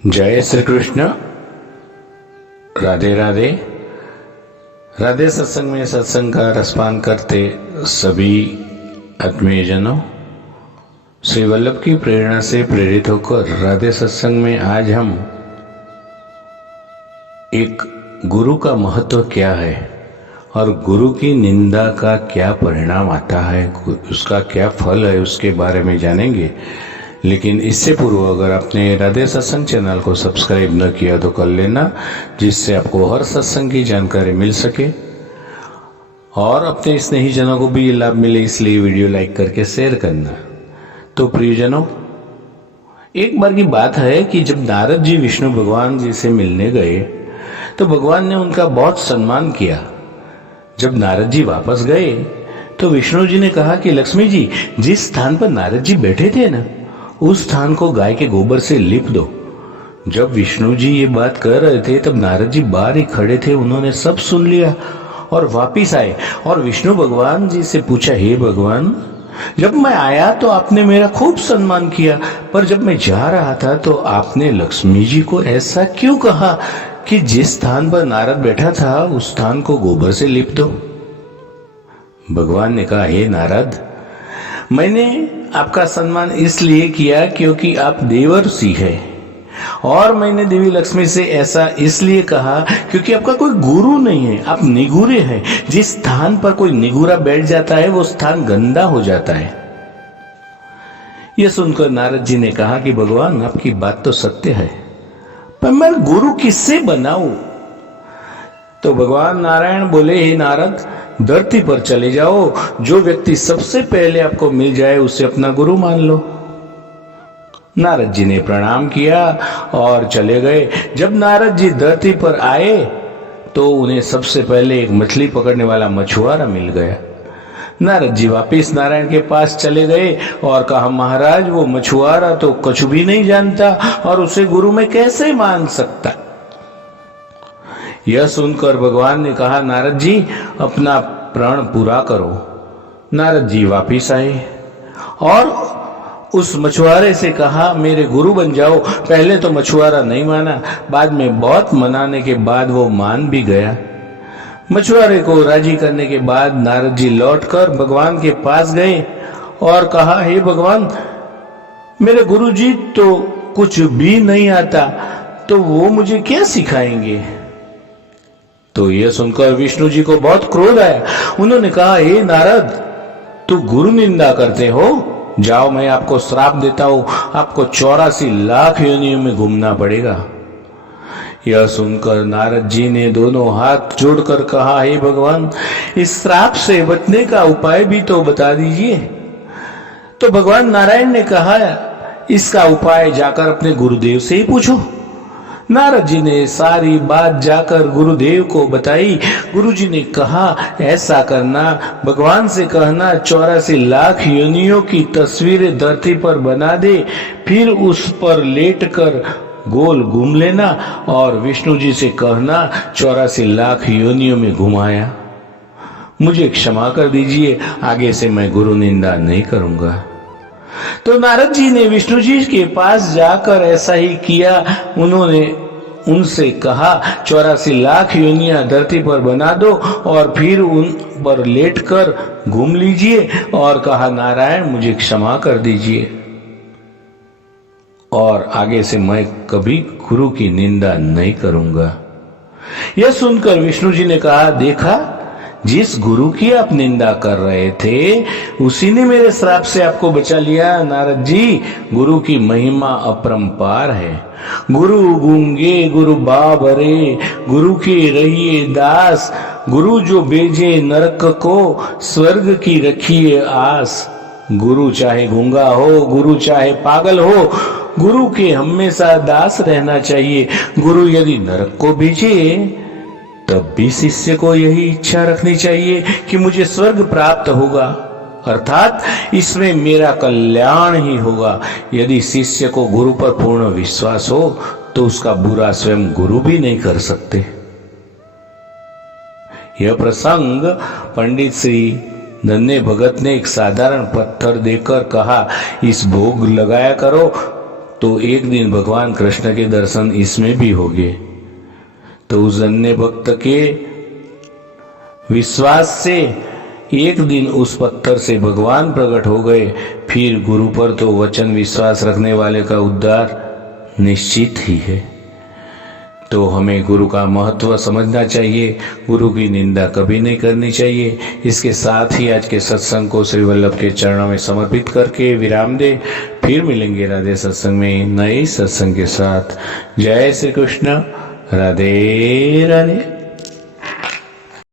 जय श्री कृष्ण। राधे राधे। राधे सत्संग में सत्संग का रसपान करते सभी आत्मीयजनों, श्री वल्लभ की प्रेरणा से प्रेरित होकर राधे सत्संग में आज हम एक गुरु का महत्व क्या है और गुरु की निंदा का क्या परिणाम आता है, उसका क्या फल है, उसके बारे में जानेंगे। लेकिन इससे पूर्व अगर आपने राधे सत्संग चैनल को सब्सक्राइब न किया तो कर लेना, जिससे आपको हर सत्संग की जानकारी मिल सके और अपने स्नेहीजनों को भी ये लाभ मिले, इसलिए वीडियो लाइक करके शेयर करना। तो प्रियजनों, एक बार की बात है कि जब नारद जी विष्णु भगवान जी से मिलने गए तो भगवान ने उनका बहुत सम्मान किया। जब नारद जी वापस गए तो विष्णु जी ने कहा कि लक्ष्मी जी, जिस स्थान पर नारद जी बैठे थे ना, उस स्थान को गाय के गोबर से लिप दो। जब विष्णु जी ये बात कर रहे थे तब नारद जी बाहर ही खड़े थे। उन्होंने सब सुन लिया और वापिस आए और विष्णु भगवान जी से पूछा, हे भगवान, जब मैं आया तो आपने मेरा खूब सम्मान किया, पर जब मैं जा रहा था तो आपने लक्ष्मी जी को ऐसा क्यों कहा कि जिस स्थान पर नारद बैठा था उस स्थान को गोबर से लिप दो। भगवान ने कहा, हे नारद, मैंने आपका सम्मान इसलिए किया क्योंकि आप देवर्षि है, और मैंने देवी लक्ष्मी से ऐसा इसलिए कहा क्योंकि आपका कोई गुरु नहीं है, आप निगूरे हैं। जिस स्थान पर कोई निगूरा बैठ जाता है वो स्थान गंदा हो जाता है। यह सुनकर नारद जी ने कहा कि भगवान, आपकी बात तो सत्य है, पर मैं गुरु किससे बनाऊं? तो भगवान नारायण बोले, हे नारद, धरती पर चले जाओ, जो व्यक्ति सबसे पहले आपको मिल जाए उसे अपना गुरु मान लो। नारद जी ने प्रणाम किया और चले गए। जब नारद जी धरती पर आए तो उन्हें सबसे पहले एक मछली पकड़ने वाला मछुआरा मिल गया। नारद जी वापिस नारायण के पास चले गए और कहा, महाराज, वो मछुआरा तो कुछ भी नहीं जानता और उसे गुरु में कैसे मान सकता। यह सुनकर भगवान ने कहा, नारद जी, अपना प्रण पूरा करो। नारद जी वापिस आए और उस मछुआरे से कहा, मेरे गुरु बन जाओ। पहले तो मछुआरा नहीं माना, बाद में बहुत मनाने के बाद वो मान भी गया। मछुआरे को राजी करने के बाद नारद जी लौटकर भगवान के पास गए और कहा, हे भगवान, मेरे गुरु जी तो कुछ भी नहीं आता, तो वो मुझे क्या सिखाएंगे? तो यह सुनकर विष्णु जी को बहुत क्रोध आया। उन्होंने कहा, हे नारद, तू गुरु निंदा करते हो, जाओ, मैं आपको श्राप देता हूं, आपको 84 लाख योनियों में घूमना पड़ेगा। यह सुनकर नारद जी ने दोनों हाथ जोड़कर कहा, हे भगवान, इस श्राप से बचने का उपाय भी तो बता दीजिए। तो भगवान नारायण ने कहा, इसका उपाय जाकर अपने गुरुदेव से ही पूछो। नारद जी ने सारी बात जाकर गुरुदेव को बताई। गुरुजी ने कहा, ऐसा करना, भगवान से कहना 84 लाख योनियों की तस्वीरें धरती पर बना दे, फिर उस पर लेटकर गोल घूम लेना और विष्णु जी से कहना 84 लाख योनियों में घुमाया। मुझे क्षमा कर दीजिए, आगे से मैं गुरु निंदा नहीं करूंगा। तो नारद जी ने विष्णु जी के पास जाकर ऐसा ही किया। उन्होंने उनसे कहा, 84 लाख योनियां धरती पर बना दो और फिर उन पर लेटकर घूम लीजिए, और कहा, नारायण, मुझे क्षमा कर दीजिए और आगे से मैं कभी गुरु की निंदा नहीं करूंगा। यह सुनकर विष्णु जी ने कहा, देखा, जिस गुरु की आप निंदा कर रहे थे उसी ने मेरे श्राप से आपको बचा लिया। नारद जी, गुरु की महिमा अपरंपार है। गुरु गूंगे गुरु बाबरे, गुरु के रहिए दास, गुरु जो भेजे नरक को, स्वर्ग की रखिए आस। गुरु चाहे गूंगा हो, गुरु चाहे पागल हो, गुरु के हमेशा दास रहना चाहिए। गुरु यदि नरक को भेजे तब भी शिष्य को यही इच्छा रखनी चाहिए कि मुझे स्वर्ग प्राप्त होगा, अर्थात इसमें मेरा कल्याण ही होगा। यदि शिष्य को गुरु पर पूर्ण विश्वास हो तो उसका बुरा स्वयं गुरु भी नहीं कर सकते। यह प्रसंग पंडित श्री नन्हे भगत ने एक साधारण पत्थर देकर कहा, इस भोग लगाया करो, तो एक दिन भगवान कृष्ण के दर्शन इसमें भी हो गए। तो उस अन्य भक्त के विश्वास से एक दिन उस पत्थर से भगवान प्रकट हो गए। फिर गुरु पर तो वचन विश्वास रखने वाले का उद्धार निश्चित ही है। तो हमें गुरु का महत्व समझना चाहिए, गुरु की निंदा कभी नहीं करनी चाहिए। इसके साथ ही आज के सत्संग को श्री वल्लभ के चरणों में समर्पित करके विराम दे। फिर मिलेंगे राधे सत्संग में नए सत्संग के साथ। जय श्री कृष्ण। राधे राधे।